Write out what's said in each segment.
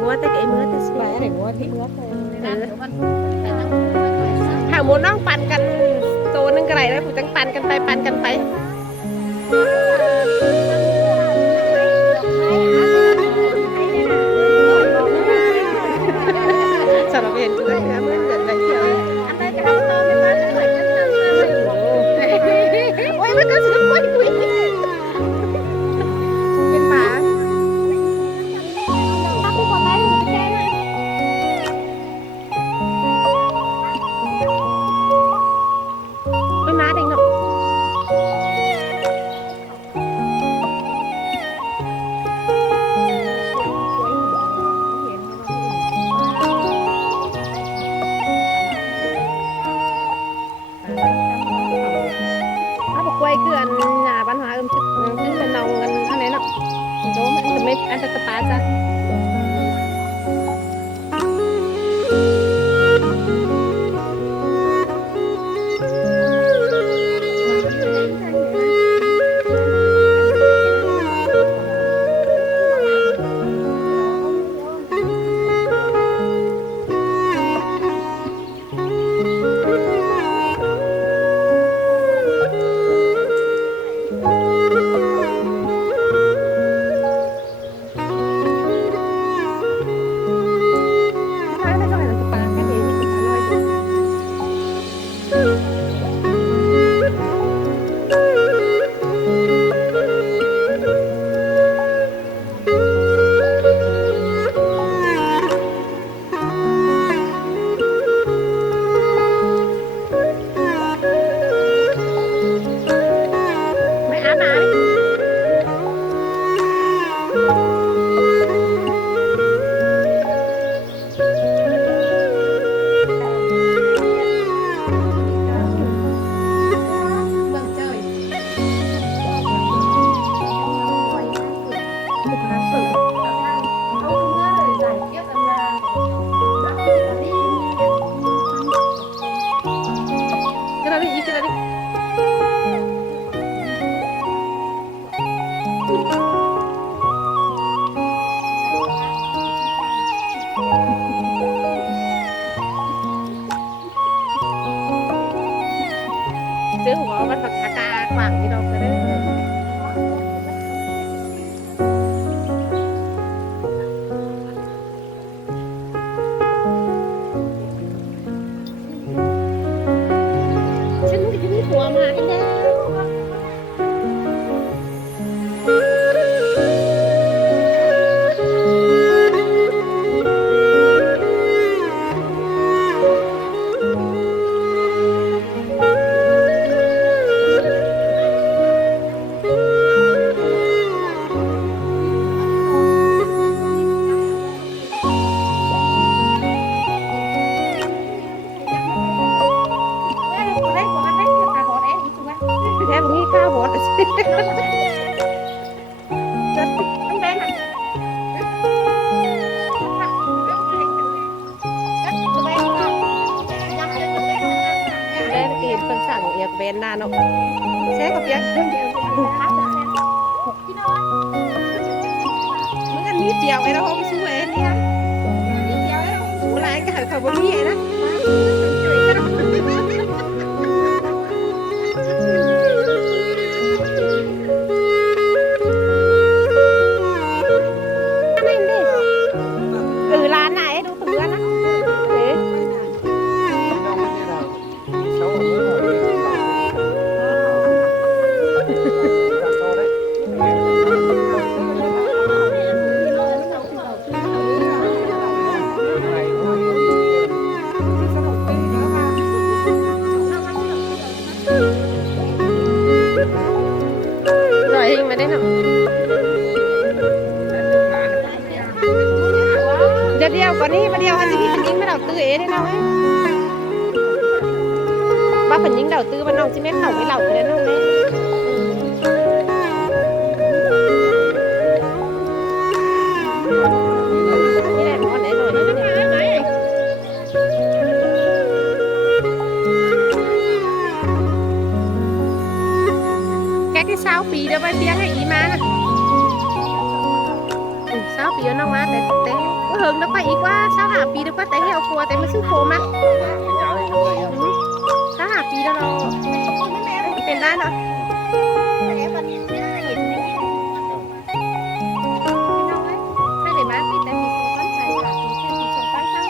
งัวแต่ไอ้เมื่อแต่สิ bà để mua thích mua thôi. หาหมูน้องปั่นกันตัวนึงก็ไรแล้วผู้จังปั่นกันไปปั่นกันไปสำหรับเห็นเพื่อนนะเมื่อเกิดอะไรเที่ยวโอ้ยมันก็สุดคุยเป็นป่าไม่มาเด็กเนาะถ้าบอกไว้คืออันหน้าบ้านหาคือเป็นนองกันอันไหนเนาะโดมันจะไม่อันจะกระป๋าจ้ะไม่อาบน้ำก็ได้อีกก็ได้เจอหัวมันผักกาขวางที่เราก็ได้ฉันจะมีหัวมาอีกแล้วแค่พวกนี้ข้าวหมดสิแม่กินเพิ่งสั่งเอียกเบนนานเนาะแช่กับเปียกเพิ่งเดียวมึงอันนี้เปียกไว้แล้วเขาไปซื้อเองเนี่ยกูร้านก็หาเขาบนนี้นะ ร้านไหนดูเตือนนะเอ๊ะหน่อยเองไม่ได้เนาะเดี๋ยวก่อนนี้มาเดียวฮันจะมีผันยิงไม่เดาตื้อเอ๋ได้เนาะบ้าผันยิงเดาตื้อมันน้องจิแม่เข่าไม่เหล่าเลยน้องแม่นี่แหละมันไหนหน่อยนี่แกที่20 ปีเดี๋ยวไปเลี้ยงให้อีมานะ20 ปีน้องมาแต่ hừng nó quay ý quá sao hả pì được quá tại heo cua tại mới sức khô mà sao hả pì đó đâuเป็นได้เนาะให้เลยมาปิดแต่ปีสองก้อนใส่ค่ะปีแค่ปีสองก้อนข้าง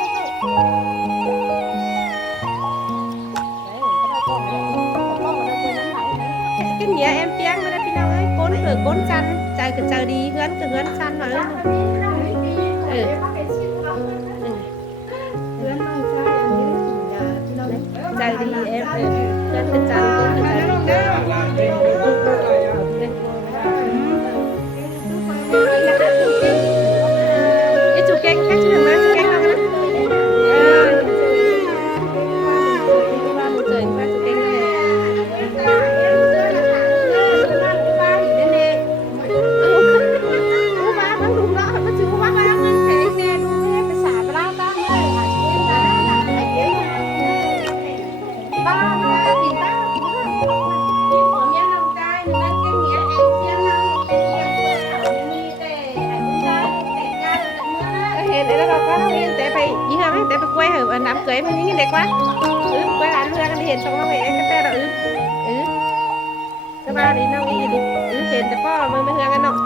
cái nghĩa em tiếng mà đây pin nào ấy côn ở côn chăn chạy cứ chờ đi hướng từ hướng chăn mà chạy đi em hướng từ chăn cái chủ kênh các chú đừng nói chủ kênh đâu nữa trời qua chủ kênhแต่ไปquay ở đám cưới mà những đẹp quá quay lại luôn ăn hiện xong nó về cái te rồi cái ba đi nó nghĩ đi hiệnแต่พ่อมึงไม่เฮือกันเนาะ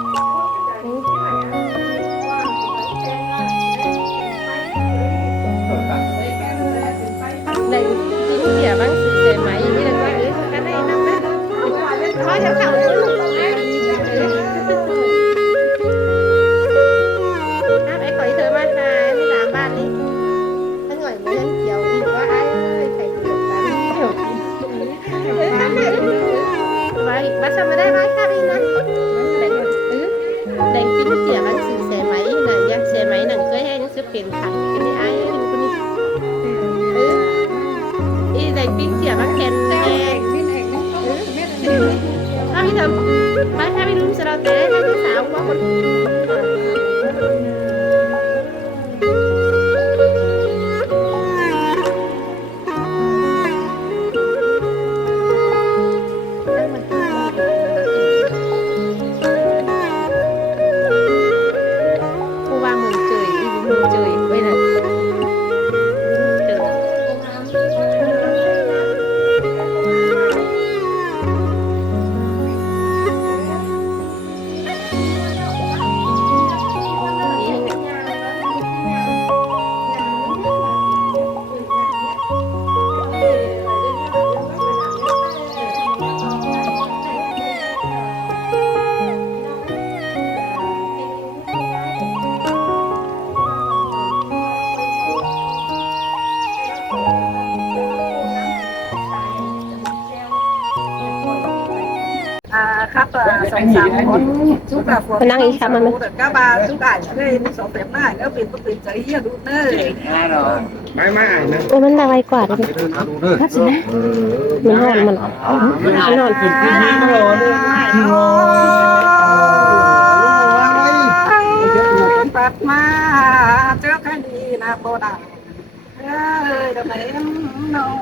đây chính nghĩa bác sĩ xe máy như là quay cái này năm đấy thôi cháu khảo em khỏi thơ mà em đi làm ban đi bác sao mà đây bác sao đi nữa đánh pin tỉa bác sử xe máy này nha xe máy nằng cưới hay những sự phiền khăn cái này ai hình con đi đánh pin tỉa bác kèn nghe bác đi thầm bác sao đi đúng sau đó té bác đi xáo quá conครับ2-3 คนชุกกับพวกcác bà chúc ảnh lên số phép này nóเป็นตัวใจเยอะดูเนอไม่อ่านนะ โอ้มันละไวกว่าดิครับสินะมันนอนมันนอนปัดมาเจอแค่นี้นะโบดาเอ้ยเดี๋ยวแม่น้อง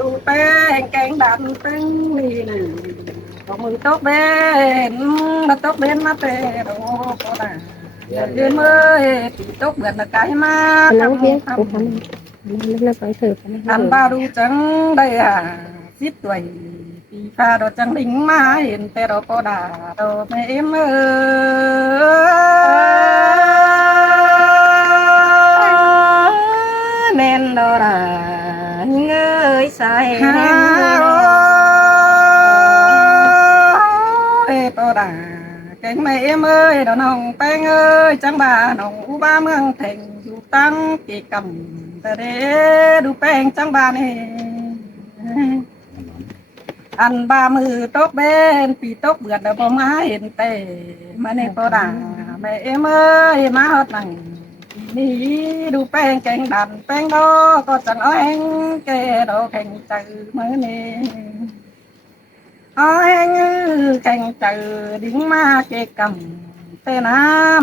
ดูแป้งแกงดำตึ้งนี่เลยก็มือตกเบนมาตกเบนมาเตะโอ้โหน่ะอย่าลืมเอ้ยตกเบือนไกลมาทำทำบ้าดูจังได้ซิดตัวปีพาเราจังลิงมาเห็นแต่เราก็ด่าเราไม่เอ็มแน่นเราด่าเงยใส่โปดาแกงไม่เอ็มเราน้องแป้งจังบ้าน้องอุบ้าเมืองแทงอยู่ตั้งกี่กำแต่เด้ดูแป้งจังบ้านี่อันบ้ามือตกเบนปีตกเบือดเราบ่มาเห็นแต่มาในโปดาไม่เอ็มมาหดหนังนี่ดูแป้งแกงดำแป้งดอก็จังอ้อยแกดอแข่งใจมือนี่อ้อยแข่งใจดิ้งมาเกกำแต่น้า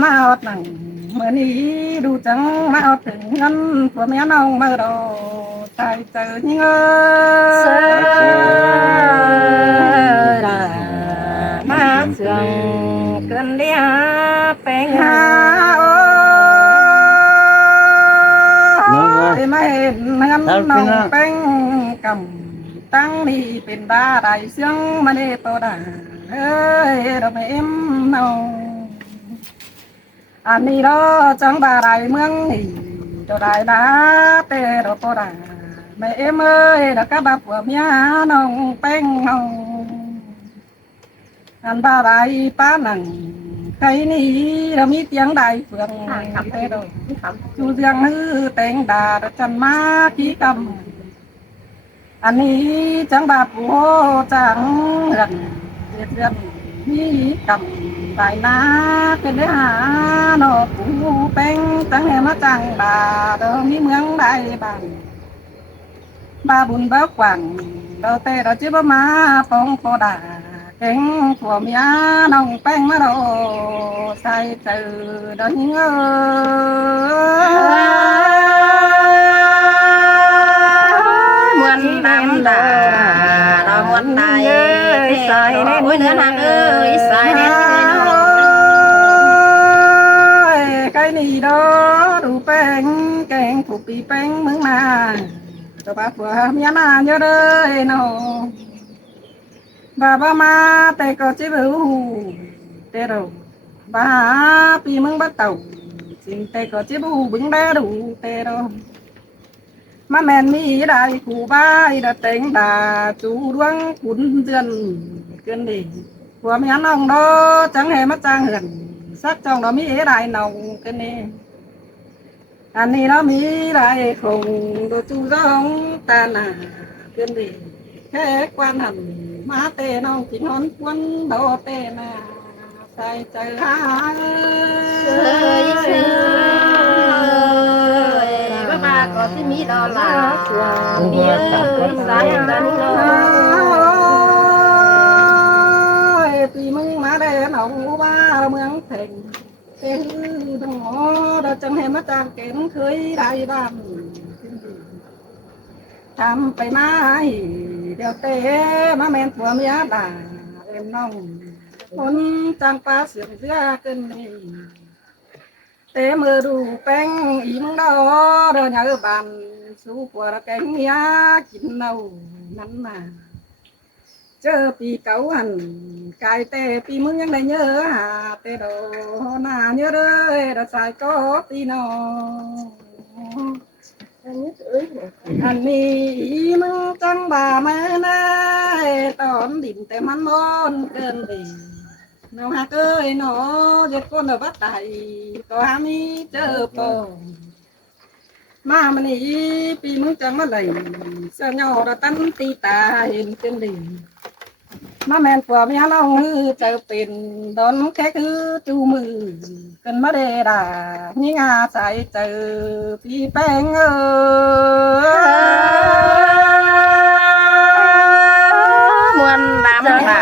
มาอดหนังมือนี้ดูจังมาอดถึงเงินผัวแม่น้องมาดอใจเจอเงยมาเสื่องเกินเลี้ย แป้ง หาโอ้ น้อง ยมาเห็นเงินน้องแป้งกำตั้งนี่เป็นดาได้เสียงมาเนโตดาเอ้ยเราไม่เอ็มน้องอันนี้เราจังบาได้เมืองนี่ตัวได้นะเตเราโตดาไม่เอ็มเอ้ยแล้วก็บาผัวเมียน้องแป้งน้องอันบาได้ป้านังใครนี่เรามีเตียงใดเฟืองเตโดจูเสียงฮือเต็งดาจันมาขี้กำอันนี้จังบาผัวจังเรือนเรือนนี่กำได้นะเป็นได้หาโนปูแป้งจังแหมาจังบาเดิมมีเมืองใดบ้างบาบุญบ้ากว่างเราเตะเราจิบมาปองโคดาเก่งผัวเมียน้องแป้งมาโดใส่เจอดอนเงอมวนน้ำดาเรามวนไตใส่ในเนื้อหางเอ้ยใส่ในไก่นี่ดอดูแป้งแกงผูกปีแป้งมึงมาตัวบ้าผัวเมียมาเยอะเลยน้องbà ma tay có chế bưu tê đâu bà pi mừng bắt tàu xin tay có chế bưu bưng đá đủ tê đâu mà mèn mi đại cụ ba đã tên đà chú đoán cuốn dần cơn đi của mẹ nong đó chẳng hề mất trang hưởng sắc trong đó mi đại nồng cơn đi anh đi nó mi đại khùng đồ chú giống ta nà cơn đi thế quan hẳn má tê nong chỉ hôn quân đồ tê mà sai trời ha bà có tí mi đó là mi ơi sai ra đi rồi tùy mừng má đê nong ba mương thành tê hư đó đó chẳng hề mất trang kém khơi đại bànทำไปมาเดี๋ยวเตะมาแมนผัวเมียด่าเอ็มน้องคนจังปลาเสือเสือเกินนี่เตะมือดูแป้งอีมึงดอเดินอย่าบันสู้ผัวแกงเมียกินเน่านั้นน่ะเจอปีเก่าหันกายเตะปีมึงยังได้เยอะหาเตะโดหน้าเยอะเลยเราใส่ก็ปีนออันนี้มึงจังบ่าแม่นายตอนดิ่มแต่มันมอนเกินดีน้องฮักเอ้ยหนอเจ็ดคนเดือดตายก็หามีเจอปองมามันนี่ปีมึงจังมาเลยเสื้อหยอระตันตีตาเห็นเกินดีมาแมนผัวเมียน้องฮือเจอเป็นดอนแค่คือจูมือกันมาเดดานี่งาใส่เจอพี่แป้งเอมวนดำดา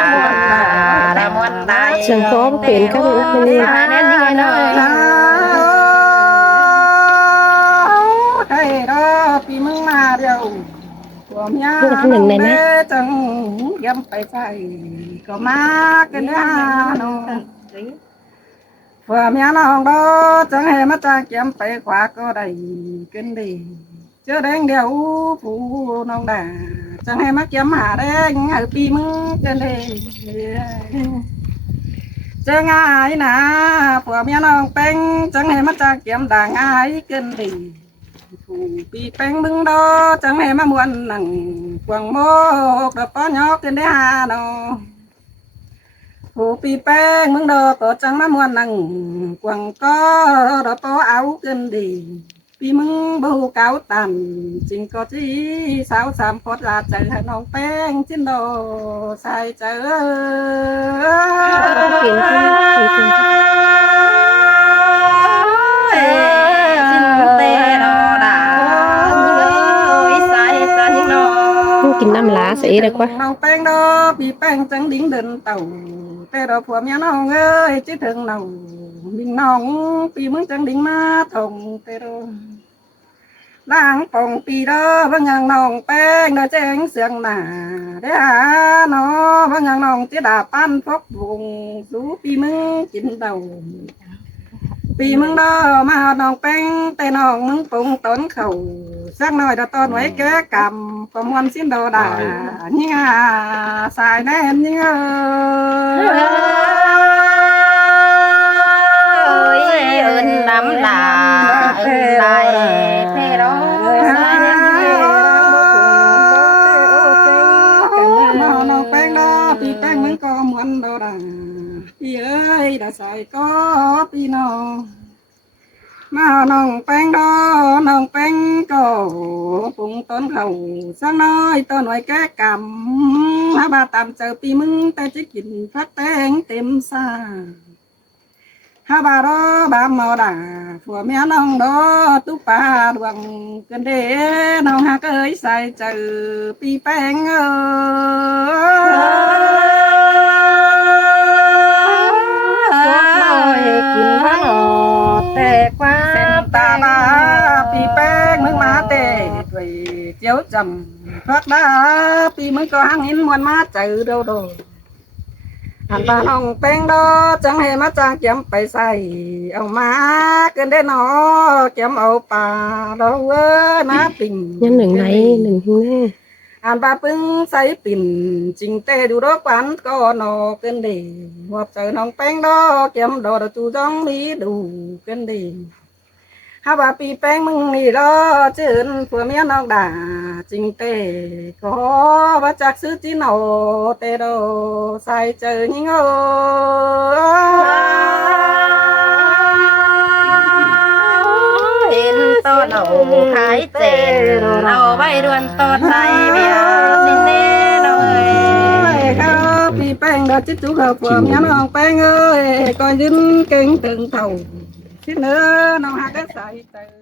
ดำมวนได้เสียงโค้งเป็นก็รู้ไม่ได้นั่นยังไงเนาะใช่ดอพี่มึงมาเดียวผัวเมียจังย้ำไปใส่ก็มากันนะน้องผัวเมียน้องดอจังให้มาจากย้ำไปขวาก็ได้กันดีเจอแดงเดียวผู้น้องด่าจังให้มาย้ำหาแดงหาปีมึงกันดีเจอง่ายนะผัวเมียน้องเป็นจังให้มาจากย้ำด่าง่ายกันดีผู้ปีแป้งมึงดอจังให้มามวนหนังกวางโมกดอกป้อนยอกกันได้หาโนผู้ปีแป้งมึงดอก็จังมามวนหนังกวางก็ดอกป้อเอากันดีปีมึงบูเก่าตันจริงก็จีสาวสามพอดลาใจให้น้องแป้งจิ้นโดใส่เจอกินน้ำล้าสีเลยกว่าน้องแป้งดอปีแป้งจังดิ้งเดินเต่าแต่ดอกผัวเมียน้องเอ้ยจิถึงเน่าดิ้งน้องปีมึงจังดิ้งมาทงแต่ดอล้างปองปีดอบางอย่างน้องแป้งดอแจ้งเสียงหน้าได้หาเนาะบางอย่างน้องจะด่าปั้นพกวงสู้ปีมึงกินเต่า ปีมึงดอมาน้องแป้งแต่น้องมึงปรุงต้นเขาสักหน่อยตอนไว้แก้กรรมก็มวนสิ้นโดดาเนี่ยสายแน่นเนี่ย เอ้ยเอิ้นน้ำลาเอิ้นไหลเพรอสายแน่นเด้อ มาน้องแป้งดอปีแป้งมึงก็มวนโดดาพี่เอ้ยดาใส่ก็พี่น้องมาน้องแป้งดอน้องแป้งก็ปรุงต้นเขาสักน้อยต้นไว้แก้กรรมมาบาตามเจอปีมึงแต่จะกินพัดแตงเต็มซาฮาบารอบามเมาดาผัวเมียน้องดอตุปาดวงกันเดน้องหาเกยใส่เจอปีแป้งเออ กินว่าหนอแต่ความ เส้นตาบาปีแป้งมึงมาเตะด้วยเจียวจำพักดาปีมึงก็หังหินมวนมาเจอเดาโดหันตาน้องแป้งดอจังให้มาจางเกี่ยมไปใส่เอามาเกินได้หนอเกี่ยมเอาป่าเราเอ้ยมาปิ่ง ยันหนึ่งไหนหนึ่งแน่ อ่านปลาปึ้งใส่ปิ่นจริงเตดูดอกปันก็นอเกินดีหัวใจน้องแป้งดอเกี่ยมดอดจูจ้องมีดูเกินดีฮาบาปีแป้งมึงนี่รอเจินผัวเมียน้องด่าจริงเตก็ว่าจากซื้อจีโนเตโดใส่เจอยิงโอ เห็นต้นเอาขายเจนเอาไว้ดวนต้นไทยเบียวสิเน่น้องเอ้ย ครับพี่แป้งดอจิจุเขาผัวเมียน้องแป้งเอ้ยก็ยืนเก่งถึงเท่าที่เนื้อน้องหาได้ใส่เจอ